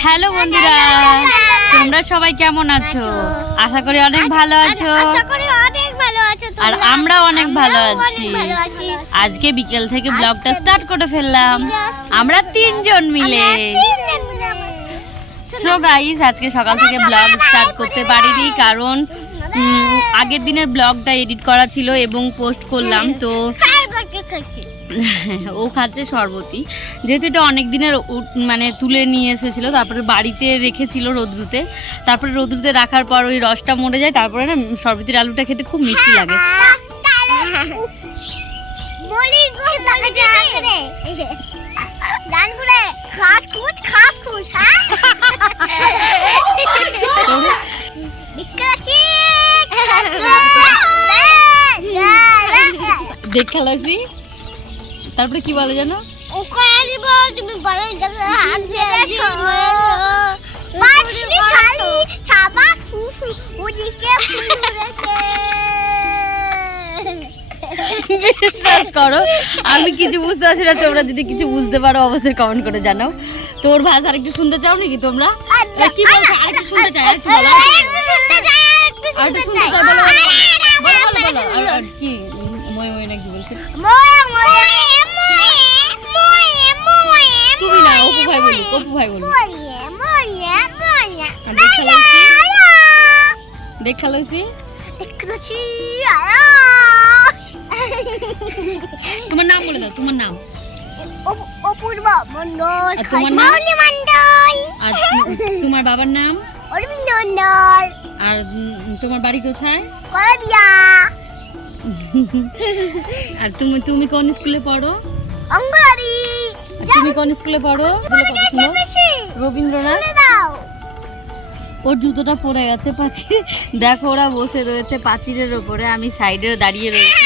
Hello বন্ধুরা তোমরা সবাই কেমন আছো? আশা করি অনেক ভালো আছো। আর আমরাও অনেক ভালো আছি। আজকে বিকেল থেকে ব্লগটা স্টার্ট করে ফেললাম। আমরা তিনজন মিলে। আমরা আমরা- সো গাইস আজকে সকাল থেকে ব্লগ স্টার্ট করতে পারিনি কারণ আগের দিনের ব্লগটা এডিট করা ছিল এবং পোস্ট করলাম তো করতে খাচ্ছি। ও খাচ্ছে শরবতি যেহেতু এটা অনেক দিনের মানে তুলে নিয়ে এসেছিল তারপরে বাড়িতে রেখেছিল রোদ্রুতে। তারপরে রোদ্রুতে রাখার পর ওই রসটা মরে যায় তারপরে না শরবতির আলুটা খেতে খুব মিষ্টি লাগে। দেখ খেলাছি তারপরে কি বলে জানো? তুমি বিশ্বাস করো আমি কিছু বুঝতে পারছি না। তোমরা যদি কিছু বুঝতে পারো অবশ্যই কমেন্ট করে জানাও। তোর ভাষা আর একটু শুনতে চাও নাকি তোমরা? কি বলছো? আর শুনতে চাই আর একটু বলো আর শুনতে চাই। বলো বলো বলো বলো বলো। আর আর কি মই মই না কি বলছো তুমি না অপু ভাই বলি অপু ভাই বলি দেখ খেলাইছি তোমার নাম বলে দাও তোমার নাম। অপূর্বা মন্ডল আর তোমার নাম? মন্ডল আর তোমার বাবার নাম? অরবিন্দ মন্ডল আর তোমার বাড়ি কোথায়? কলবিয়া আর তুমি তুমি কোন স্কুলে পড়ো? অঙ্গরারি। আর তুমি কোন স্কুলে পড়ো? বলে কত সুন্দর রবীন্দ্রনাথ? ওর জুতোটা পড়ে গেছে পাঁচির। দেখো ওরা বসে রয়েছে পাঁচিরের ওপরে আমি সাইডে দাঁড়িয়ে রয়েছি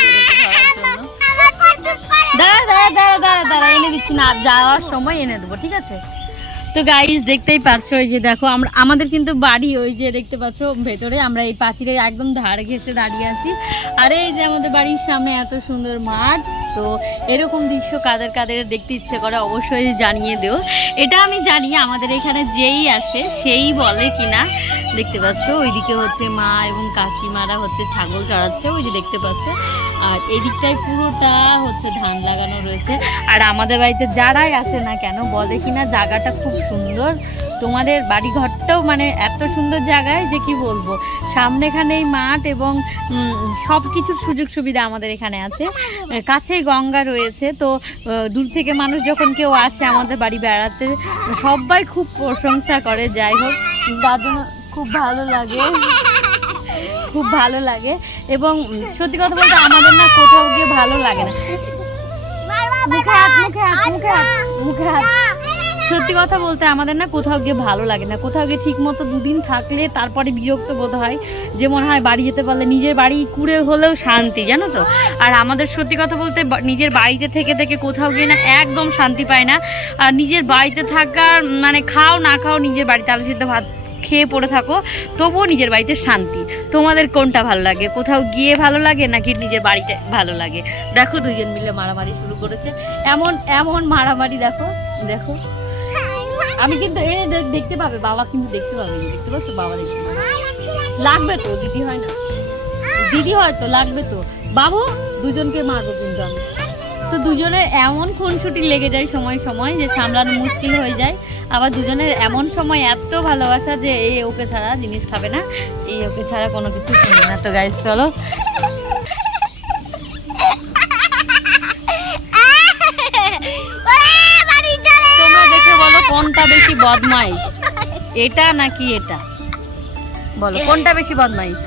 দাঁড়া দাঁড়া দাঁড়া দাঁড়া দাঁড়া এনে দিচ্ছি না যাওয়ার সময় এনে দেবো ঠিক আছে? তো গাইজ দেখতেই পাচ্ছ ওই যে দেখো, আমরা, আমাদের কিন্তু বাড়ি ওই যে দেখতে পাচ্ছ ভেতরে, আমরা এই পাঁচিরের একদম ধার ঘেসে দাঁড়িয়ে আছি। আর এই যে আমাদের বাড়ির সামনে এত সুন্দর মাঠ, তো এরকম দৃশ্য কাদের কাদের দেখতে ইচ্ছে করে অবশ্যই জানিয়ে দেও। এটা আমি জানি, আমাদের এখানে যেই আসে, সেই বলে কিনা। দেখতে পাচ্ছ, ওইদিকে হচ্ছে মা এবং কাকিমারা হচ্ছে ছাগল চড়াচ্ছে, ওই যে দেখতে পাচ্ছ। আর এদিকটায় পুরোটা হচ্ছে ধান লাগানো রয়েছে। আর আমাদের বাড়িতে যারাই আসে না কেন, বলে কিনা জায়গাটা খুব সুন্দর। তোমাদের বাড়ি ঘরটাও মানে এত সুন্দর জায়গায় যে কি বলব? সামনেখানেই মাঠ এবং সব কিছুর সুযোগ সুবিধা আমাদের এখানে আছে। কাছেই গঙ্গা রয়েছে, তো দূর থেকে মানুষ যখন কেউ আসে আমাদের বাড়ি বেড়াতে, সবাই খুব প্রশংসা করে। যাই হোক জন্য খুব ভালো লাগে। খুব ভালো লাগে এবং সত্যি কথা বলতে আমাদের না কোথাও গিয়ে ভালো লাগে না। মুখে হাত মুখে হাত মুখে হাত সত্যি কথা বলতে আমাদের না কোথাও গিয়ে ভালো লাগে না। কোথাও গিয়ে ঠিক মতো দুদিন থাকলে তারপরে বিরক্ত বোধ হয়, যে মনে হয় বাড়ি যেতে পারলে নিজের বাড়ি কুড়ে হলেও শান্তি, জানো তো? আর আমাদের সত্যি কথা বলতে নিজের বাড়িতে থেকে থেকে কোথাও গিয়ে না একদম শান্তি পায় না। আর নিজের বাড়িতে থাকার মানে খাও না খাও নিজের বাড়িতে আলু সিদ্ধ ভাত খেয়ে পড়ে থাকো, তবুও নিজের বাড়িতে শান্তি। তোমাদের কোনটা ভালো লাগে? কোথাও গিয়ে ভালো লাগে নাকি নিজের বাড়িতে ভালো লাগে? দেখো দুজন মিলে মারামারি শুরু করেছে। এমন এমন মারামারি দেখো দেখো। আমি কিন্তু, এ দেখতে পাবে, বাবা কিন্তু দেখতে পাবে, দেখতে পাচ্ছ? বাবা দেখতে পাবে। লাগবে তো, দিদি হয় না? দিদি হয় তো লাগবে তো। বাবু, দুজনকে মারবো কিন্তু আমি। তো দুজনে এমন খুনসুটি লেগে যায় সময় সময়, যে সামলানো মুশকিল হয়ে যায়। আবার দুজনের এমন সময় এত ভালোবাসা যে এই ওকে ছাড়া জিনিস খাবে না, এই ওকে ছাড়া কোনো কিছু কিনবে না। তো গাইজ চলো। তোমরা দেখে বলো কোনটা বেশি বদমাইশ। এটা নাকি এটা? বলো, কোনটা বেশি বদমাইশ?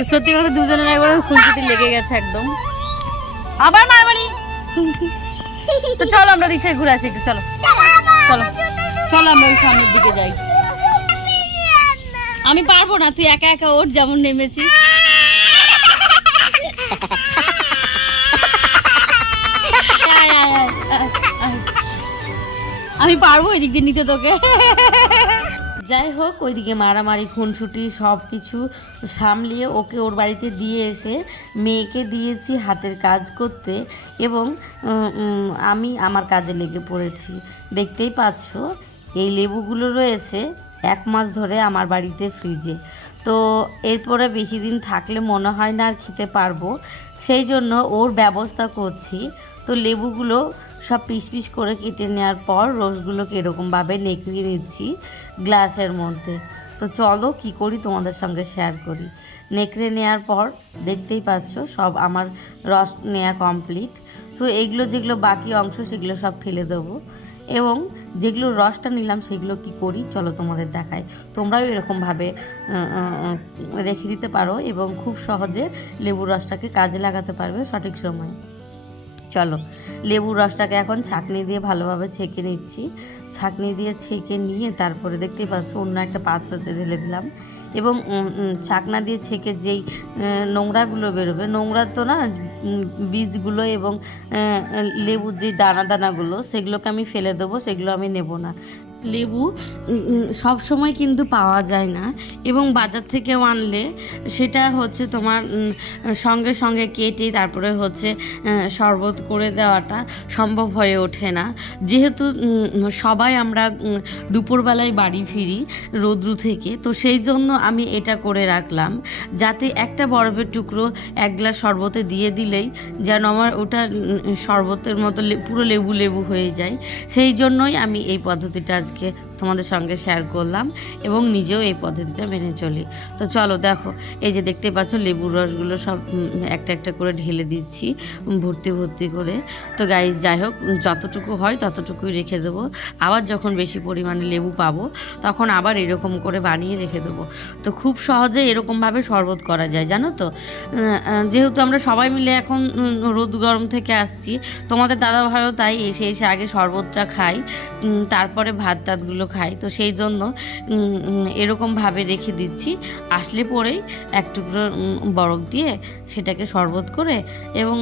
তো সত্যি কথা দুজনের একবার খুনসুটি লেগে গেছে একদম। আবার মারমারি? তো চলো আমরা দিক থেকে ঘুরে আসি একটু, চলো। চলো চলো আমরা ওই সামনের দিকে যাই। আমি পারব না, তুই একা একা ওর যেমন নেমেছিস। আমি পারব ওই দিয়ে নিতে তোকে। যাই হোক, ওইদিকে মারামারি, খুনসুটি সব কিছু সামলিয়ে ওকে ওর বাড়িতে দিয়ে এসে মেয়েকে দিয়েছি হাতের কাজ করতে এবং আমি আমার কাজে লেগে পড়েছি। দেখতেই পাচ্ছ, এই লেবুগুলো রয়েছে এক মাস ধরে আমার বাড়িতে ফ্রিজে। তো এরপরে বেশি দিন থাকলে মনে হয় না আর খেতে পারব। সেই জন্য ওর ব্যবস্থা করছি। তো লেবুগুলো সব পিস পিস করে কেটে নেওয়ার পর রসগুলোকে এরকমভাবে নেকড়িয়ে নিচ্ছি গ্লাসের মধ্যে। তো চলো কি করি তোমাদের সঙ্গে শেয়ার করি। নেকড়ে নেওয়ার পর দেখতেই পাচ্ছ সব আমার রস নেওয়া কমপ্লিট তো এইগুলো যেগুলো বাকি অংশ সেগুলো সব ফেলে দেবো। এবং যেগুলো রসটা নিলাম সেগুলো কি করি চলো তোমাদের দেখাই। তোমরাও এরকমভাবে রেখে দিতে পারো এবং খুব সহজে লেবুর রসটাকে কাজে লাগাতে পারবে সঠিক সময়ে। চলো, লেবুর রসটাকে এখন ছাঁকনি দিয়ে ভালোভাবে ছেঁকে নিচ্ছি। ছাঁকনি দিয়ে ছেঁকে নিয়ে তারপরে দেখতেই পাচ্ছ অন্য একটা পাত্রতে ঢেলে দিলাম। এবং ছাকনা দিয়ে ছেঁকে যেই নোংরাগুলো বেরোবে, নোংরা তো না বীজগুলো এবং লেবুর যে দানা দানাগুলো, সেগুলোকে আমি ফেলে দেবো, সেগুলো আমি নেব না। লেবু সব সময় কিন্তু পাওয়া যায় না। এবং বাজার থেকে আনলে সেটা হচ্ছে তোমার সঙ্গে সঙ্গে কেটে তারপরে হচ্ছে শরবত করে দেওয়াটা সম্ভব হয়ে ওঠে না। যেহেতু সবাই আমরা দুপুরবেলায় বাড়ি ফিরি রৌদ্রু থেকে, তো সেই জন্য আমি এটা করে রাখলাম। যাতে একটা বরফের টুকরো এক গ্লাস শরবতে দিয়ে দিলেই যেন আমার ওটা শরবতের মতো পুরো লেবু লেবু হয়ে যায়। সেই জন্যই আমি এই পদ্ধতিটা আজকে তোমাদের সঙ্গে শেয়ার করলাম এবং নিজেও এই পদ্ধতিটা মেনে চলি। তো চলো দেখো, এই যে দেখতে পাচ্ছ লেবুর রসগুলো সব একটা একটা করে ঢেলে দিচ্ছি ভর্তি ভর্তি করে। তো গাইজ যাই হোক যতটুকু হয় ততটুকুই রেখে দেবো। আবার যখন বেশি পরিমাণে লেবু পাবো, তখন আবার এরকম করে বানিয়ে রেখে দেবো। তো খুব সহজে এরকমভাবে শরবত করা যায়, জানো তো? যেহেতু আমরা সবাই মিলে এখন রোদ গরম থেকে আসছি, তোমাদের দাদা ভাইও তাই এসে এসে আগে শরবতটা খাই তারপরে ভাত টাতগুলো খাই। তো সেই জন্য এরকমভাবে রেখে দিচ্ছি। আসলে পরেই এক টুকরো বরফ দিয়ে সেটাকে শরবত করে এবং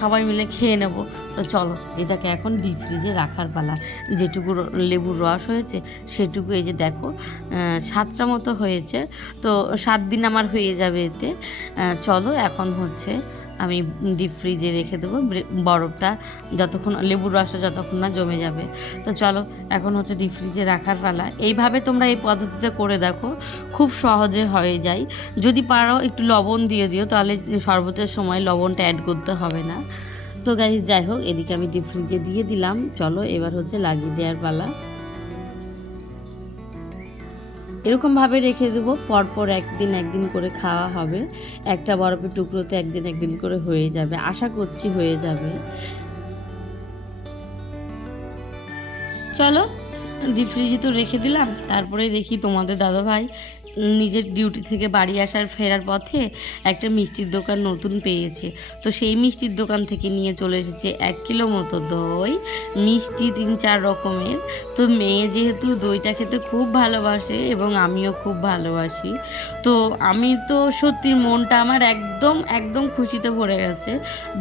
সবাই মিলে খেয়ে নেব। তো চলো, এটাকে এখন ডিপ ফ্রিজে রাখার পালা। যেটুকু লেবুর রস হয়েছে, সেটুকু এই যে দেখো সাতটা মতো হয়েছে। তো সাত দিন আমার হয়ে যাবে এতে। চলো, এখন হচ্ছে আমি ডিপ ফ্রিজে রেখে দেবো। ব্রে- বরফটা যতক্ষণ, লেবুর রসটা যতক্ষণ না জমে যাবে। তো চলো, এখন হচ্ছে ডিপ ফ্রিজে রাখার পালা। এইভাবে তোমরা এই পদ্ধতিতে করে দেখো, খুব সহজে হয়ে যায়। যদি পারো, একটু লবণ দিয়ে দিও, তাহলে শরবতের সময় লবণটা অ্যাড করতে হবে না। তো গাইজ যাই হোক, এদিকে আমি ডিপ ফ্রিজে দিয়ে দিলাম। চলো, এবার হচ্ছে লাগিয়ে দেওয়ার পালা। এরকমভাবে রেখে দেব, পরপর একদিন একদিন করে খাওয়া হবে। একটা বরফের টুকরোতে একদিন একদিন করে হয়ে যাবে, আশা করছি হয়ে যাবে। চলো, ডিপ ফ্রিজে তো রেখে দিলাম, তারপরে দেখি তোমাদের দাদা ভাই নিজের ডিউটি থেকে বাড়ি আসার ফেরার পথে একটা মিষ্টির দোকান নতুন পেয়েছে। তো সেই মিষ্টির দোকান থেকে নিয়ে চলে এসেছে এক কিলো মতো দই, মিষ্টি তিন চার রকমের। তো মেয়ে যেহেতু দইটা খেতে খুব ভালোবাসে এবং আমিও খুব ভালোবাসি। তো আমি তো সত্যি মনটা আমার একদম একদম খুশিতে ভরে গেছে।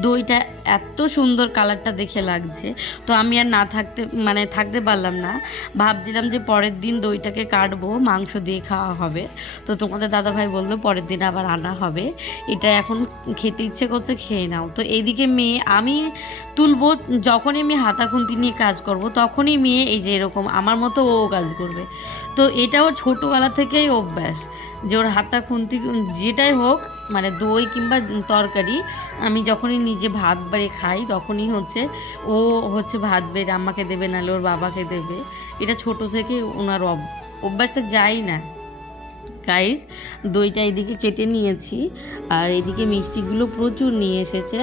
দইটা এত সুন্দর কালারটা দেখে লাগছে। তো আমি আর না থাকতে মানে থাকতে পারলাম না। ভাবছিলাম যে পরের দিন দইটাকে কাটবো, মাংস দিয়ে খাওয়া হবে। তো তোমাদের দাদাভাই বলল পরের দিন আবার আনা হবে। এটা এখন খেতে ইচ্ছে করছে, খেয়ে নাও। তো এইদিকে মেয়ে, আমি তুলবো, যখনই আমি হাতা খুন্তি নিয়ে কাজ করব, তখনই মেয়ে এই যে এরকম আমার মতো ও কাজ করবে। তো এটাও ছোটোবেলা থেকেই অভ্যাস যে ওর হাতা খুন্তি যেটাই হোক মানে দই কিংবা তরকারি, আমি যখনই নিজে ভাত বেড়ে খাই, তখনই হচ্ছে ও হচ্ছে ভাত বেড়ে আমাকে দেবে নাহলে ওর বাবাকে দেবে। এটা ছোট থেকে ওনার অভ- অভ্যাসটা যাই না। গাইস দইটা এদিকে কেটে নিয়েছি, আর এদিকে মিষ্টিগুলো প্রচুর নিয়ে এসেছে।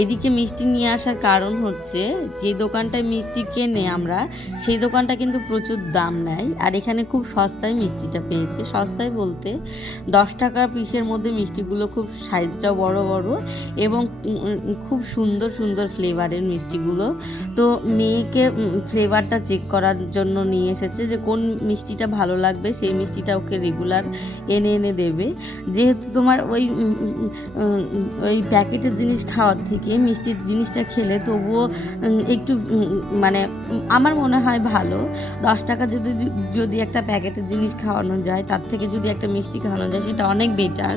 এদিকে মিষ্টি নিয়ে আসার কারণ হচ্ছে, যে দোকানটায় মিষ্টি কেনে আমরা, সেই দোকানটা কিন্তু প্রচুর দাম নেয়। আর এখানে খুব সস্তায় মিষ্টিটা পেয়েছে। সস্তায় বলতে দশ টাকার পিসের মধ্যে মিষ্টিগুলো খুব সাইজটাও বড় বড় এবং খুব সুন্দর সুন্দর ফ্লেভারের মিষ্টিগুলো। তো মেয়েকে ফ্লেভারটা চেক করার জন্য নিয়ে এসেছে যে কোন মিষ্টিটা ভালো লাগবে, সেই মিষ্টিটা ওকে রেগুলার এনে এনে দেবে। যেহেতু তোমার ওই ওই প্যাকেটের জিনিস খাওয়ার থেকে মিষ্টির জিনিসটা খেলে তবুও একটু মানে আমার মনে হয় ভালো। দশ টাকা যদি যদি একটা প্যাকেটের জিনিস খাওয়ানো যায়, তার থেকে যদি একটা মিষ্টি খাওয়ানো যায়, সেটা অনেক বেটার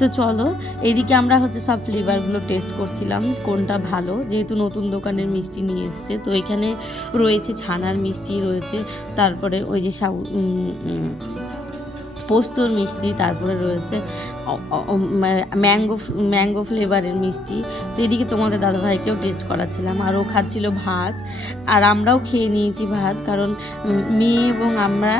তো চলো এইদিকে আমরা হচ্ছে সব ফ্লেভারগুলো টেস্ট করছিলাম, কোনটা ভালো। যেহেতু নতুন দোকানের মিষ্টি নিয়ে এসছে, তো এখানে রয়েছে ছানার মিষ্টি, রয়েছে, তারপরে ওই যে সাউ পোস্তর মিষ্টি, তারপরে রয়েছে ম্যাঙ্গো ম্যাঙ্গো ফ্লেভারের মিষ্টি। তো এদিকে তোমাদের দাদাভাইকেও টেস্ট করাছিলাম আর ও খাচ্ছিল ভাত, আর আমরাও খেয়ে নিয়েছি ভাত, কারণ মেয়ে এবং আমরা,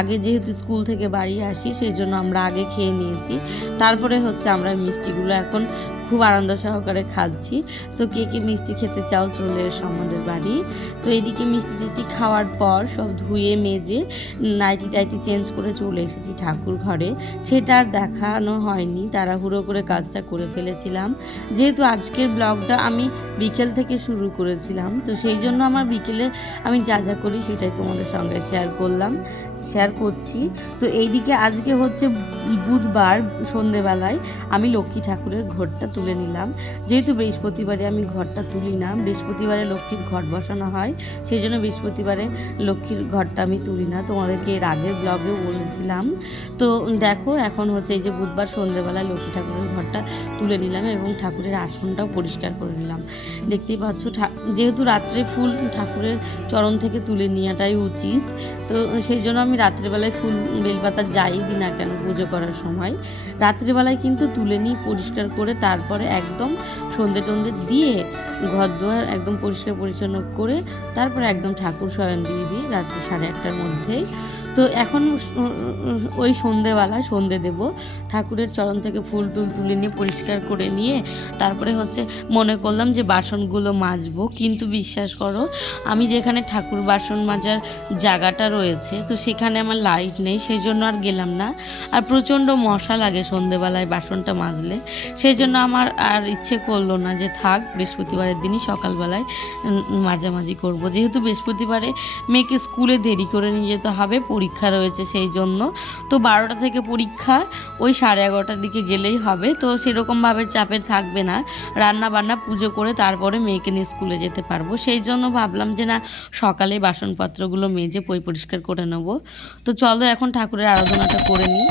আগে যেহেতু স্কুল থেকে বাড়ি আসি, সেই জন্য আমরা আগে খেয়ে নিয়েছি। তারপরে হচ্ছে আমরা মিষ্টিগুলো এখন খুব আনন্দ সহকারে খাচ্ছি। তো কে কে মিষ্টি খেতে চাও চলে এসো আমাদের বাড়ি। তো এদিকে মিষ্টি টিষ্টি খাওয়ার পর সব ধুয়ে মেজে নাইটি টাইটি চেঞ্জ করে চলে এসেছি ঠাকুর ঘরে। সেটা আর দেখানো হয়নি, তাড়াহুড়ো করে কাজটা করে ফেলেছিলাম। যেহেতু আজকের ব্লগটা আমি বিকেল থেকে শুরু করেছিলাম, তো সেই জন্য আমার বিকেলে আমি যা যা করি সেটাই তোমাদের সঙ্গে শেয়ার করলাম। শেয়ার করছি। তো এইদিকে আজকে হচ্ছে বুধবার, সন্ধেবেলায় আমি লক্ষ্মী ঠাকুরের ঘরটা তুলে নিলাম। যেহেতু বৃহস্পতিবারে আমি ঘরটা তুলি না, বৃহস্পতিবারে লক্ষ্মীর ঘট বসানো হয় সেই জন্য বৃহস্পতিবারে লক্ষ্মীর ঘরটা আমি তুলি না। তোমাদেরকে এর আগের ব্লগেও বলেছিলাম। তো দেখো, এখন হচ্ছে এই যে বুধবার, সন্ধেবেলায় লক্ষ্মী ঠাকুরের ঘরটা তুলে নিলাম এবং ঠাকুরের আসনটাও পরিষ্কার করে নিলাম। দেখতেই পাচ্ছ যেহেতু রাত্রে ফুল ঠাকুরের চরণ থেকে তুলে নেওয়াটাই উচিত, তো সেই জন্য আমি রাত্রেবেলায় ফুল বেলপাতা যাই দিই না কেন পুজো করার সময়, রাত্রেবেলায় কিন্তু তুলে নিই পরিষ্কার করে তারপরে একদম সন্ধে টন্ধে দিয়ে ঘর দুয়ার একদম পরিষ্কার পরিচ্ছন্ন করে তারপরে একদম ঠাকুর শয়ন দিয়ে দিই রাত্রি সাড়ে আটটার মধ্যেই। তো এখন ওই সন্ধেবেলা, সন্ধে দেব। ঠাকুরের চরণ থেকে ফুল টুল তুলে নিয়ে পরিষ্কার করে নিয়ে তারপরে হচ্ছে মনে করলাম যে বাসনগুলো মাজবো। কিন্তু বিশ্বাস করো, আমি যেখানে ঠাকুর বাসন মাজার জায়গাটা রয়েছে, তো সেখানে আমার লাইট নেই সেই জন্য আর গেলাম না। আর প্রচণ্ড মশা লাগে সন্ধেবেলায় বাসনটা মাজলে। সেই জন্য আমার আর ইচ্ছে করল না যে থাক, বৃহস্পতিবারের দিনই সকালবেলায় মাঝামাঝি করব। যেহেতু বৃহস্পতিবারে মেয়েকে স্কুলে দেরি করে নিয়ে যেতে হবে পরীক্ষা রয়েছে সেই জন্য। তো বারোটা থেকে পরীক্ষা ওই সাড়ে এগারোটার দিকে গেলেই হবে। তো সেরকমভাবে চাপে থাকবে না। রান্না বান্না পুজো করে তারপরে মেয়েকে নিয়ে স্কুলে যেতে পারব। সেই জন্য ভাবলাম যে না, সকালে বাসনপত্রগুলো মেজে পই পরিষ্কার করে নেব। তো চলো এখন ঠাকুরের আরাধনাটা করে নিই।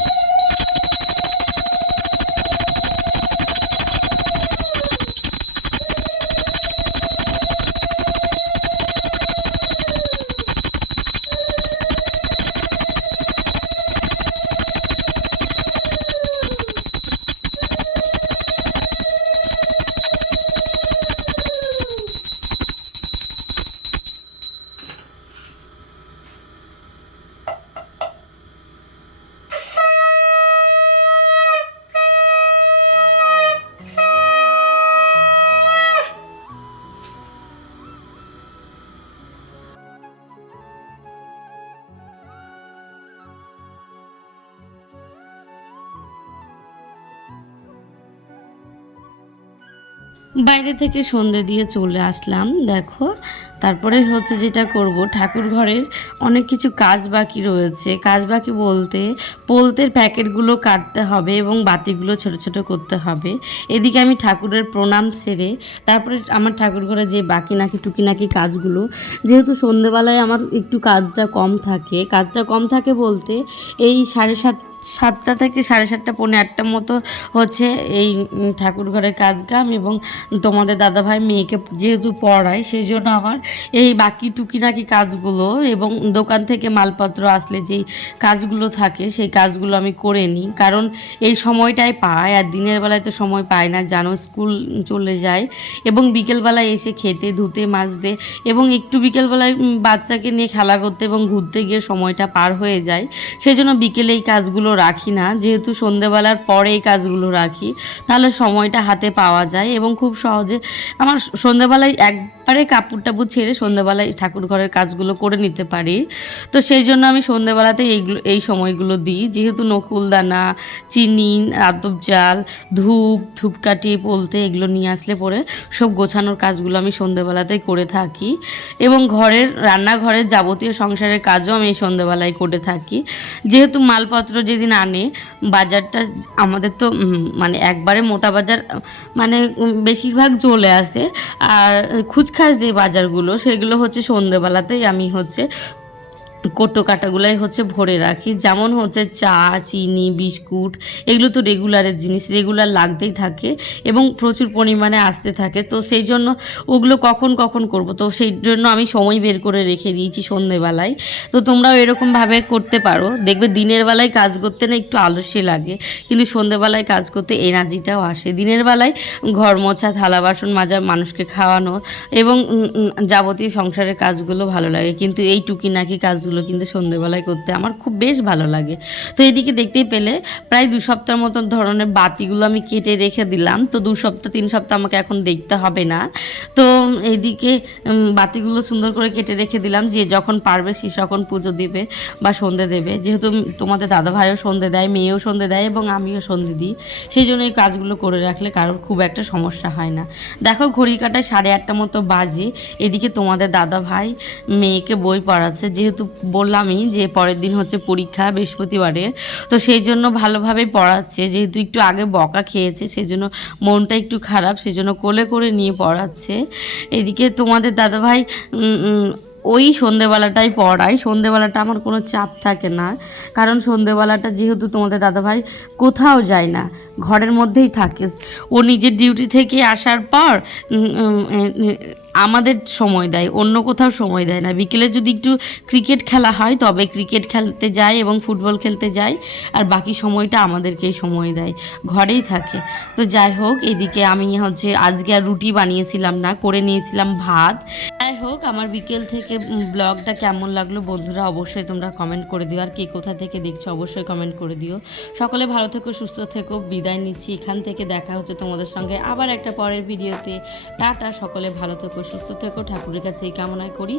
বাইরে থেকে সন্ধে দিয়ে চলে আসলাম দেখো। তারপরে হচ্ছে যেটা করব, ঠাকুর ঘরের অনেক কিছু কাজ বাকি রয়েছে। কাজ বাকি বলতে পোলতের প্যাকেটগুলো কাটতে হবে এবং বাতিগুলো ছোট ছোট করতে হবে। এদিকে আমি ঠাকুরের প্রণাম সেরে তারপরে আমার ঠাকুর ঘরে যে বাকি নাকি টুকি নাকি কাজগুলো, যেহেতু সন্ধেবেলায় আমার একটু কাজটা কম থাকে, কাজটা কম থাকে বলতে এই সাড়ে সাত, সাতটা থেকে সাড়ে সাতটা, পৌনে আটটার মতো হচ্ছে এই ঠাকুর ঘরের কাজ কাম এবং তোমাদের দাদাভাই মেয়েকে যেহেতু পড়ায়, সেই জন্য আমার এই বাকি টুকিনাকি কাজগুলো এবং দোকান থেকে মালপত্র আসলে যেই কাজগুলো থাকে, সেই কাজগুলো আমি করে নিই। কারণ এই সময়টাই পাই আর দিনের বেলায় তো সময় পাই না, জানো স্কুল চলে যায় এবং বিকেলবেলায় এসে খেতে, ধুতে, মাজতে এবং একটু বিকেলবেলায় বাচ্চাকে নিয়ে খেলা করতে এবং ঘুরতে গিয়ে সময়টা পার হয়ে যায় সেই জন্য বিকেলে এই কাজগুলো রাখি না। যেহেতু সন্ধেবেলার পরে এই কাজগুলো রাখি, তাহলে সময়টা হাতে পাওয়া যায় এবং খুব সহজে আমার সন্ধেবেলায় এক পারে কাপড় টাপুর ছেড়ে সন্ধ্যেবেলায় ঠাকুর ঘরের কাজগুলো করে নিতে পারি। তো সেই জন্য আমি সন্ধ্যেবেলাতে এইগুলো, এই সময়গুলো দিই। যেহেতু নকুলদানা, চিনি আদব জাল, ধূপ, ধূপকাঠি বলতে এগুলো নিয়ে আসলে পরে সব গোছানোর কাজগুলো আমি সন্ধ্যেবেলাতেই করে থাকি। এবং ঘরের, রান্নাঘরের যাবতীয় সংসারের কাজও আমি এই সন্ধ্যেবেলায় করে থাকি। যেহেতু মালপত্র যেদিন আনে, বাজারটা আমাদের তো মানে একবারে মোটা বাজার মানে বেশিরভাগ চলে আসে। আর খুচখাচ যে বাজারগুলো সেগুলো হচ্ছে সন্ধেবেলাতেই আমি হচ্ছে কোটো কাটাগুলাই হচ্ছে ভরে রাখি। যেমন হচ্ছে চা, চিনি, বিস্কুট, এগুলো তো রেগুলারের জিনিস রেগুলার লাগতেই থাকে এবং প্রচুর পরিমাণে আসতে থাকে। তো সেই জন্য ওগুলো কখন কখন করব? তো সেই জন্য আমি সময় বের করে রেখে দিয়েছি সন্ধেবেলায়। তো তোমরাও এরকমভাবে করতে পারো। দেখবে দিনের বেলায় কাজ করতে না একটু আলস্য লাগে, কিন্তু সন্ধেবেলায় কাজ করতে এনার্জিটাও আসে। দিনের বেলায় ঘর মোছা, থালা বাসন মাজা, মানুষকে খাওয়ানো এবং যাবতীয় সংসারের কাজগুলো ভালো লাগে। কিন্তু এই টুকিনাকি কাজগুলো কিন্তু সন্ধেবেলায় করতে আমার খুব বেশ ভালো লাগে। তো এদিকে দেখতেই পেলে প্রায় দু সপ্তাহ মতন ধরনের বাতিগুলো আমি কেটে রেখে দিলাম। তো দু সপ্তাহ, তিন সপ্তাহ আমাকে এখন দেখতে হবে না। তো এদিকে বাতিগুলো সুন্দর করে কেটে রেখে দিলাম। যে যখন পারবে সে যখন পুজো দেবে বা সন্ধে দেবে। যেহেতু তোমাদের দাদা ভাইও সন্ধে দেয়, মেয়েও সন্ধে দেয় এবং আমিও সন্ধে দিই। সেই জন্য এই কাজগুলো করে রাখলে কারোর খুব একটা সমস্যা হয় না। দেখো ঘড়ি কাটায় সাড়ে আটটা মতো বাজে। এদিকে তোমাদের দাদা ভাই মেয়েকে বই পড়াচ্ছে। যেহেতু বললামই যে পরের দিন হচ্ছে পরীক্ষা বৃহস্পতিবারে। তো সেই জন্য ভালোভাবে পড়াচ্ছে যেহেতু একটু আগে বকা খেয়েছে সেই জন্য মনটা একটু খারাপ সেই জন্য কোলে করে নিয়ে পড়াচ্ছে। এদিকে তোমাদের দাদা ভাই উম, উম, ওই সন্ধেবেলাটাই পড়াই সন্ধেবেলাটা আমার কোনো চাপ থাকে না কারণ সন্ধেবেলাটা যেহেতু তোমাদের দাদাভাই কোথাও যায় না ঘরের মধ্যেই থাকে। ও নিজের ডিউটি থেকে আসার পর আমাদের সময় দেয়, অন্য কোথাও সময় দেয় না। বিকেলে যদি একটু ক্রিকেট খেলা হয়, তবে ক্রিকেট খেলতে যায় এবং ফুটবল খেলতে যায় আর বাকি সময়টা আমাদেরকেই সময় দেয়, ঘরেই থাকে। তো যাই হোক, এদিকে আমি হচ্ছে আজকে আর রুটি বানিয়েছিলাম না, করে নিয়েছিলাম ভাত। যাই হোক, আমার বিকেল থেকে ব্লগটা কেমন লাগল বন্ধুরা অবশ্যই তোমরা কমেন্ট করে দিও। আর কে কোথা থেকে দেখছ অবশ্যই কমেন্ট করে দিও। সকলে ভালো থেকো, সুস্থ থেকো, বিদায় নিচ্ছি। এখান থেকে দেখা হচ্ছে তোমাদের সঙ্গে আবার একটা পরের ভিডিওতে টাটা, সকলে ভালো থেকো সুস্থ থেকো ঠাকুরের কাছে এই কামনাই করি।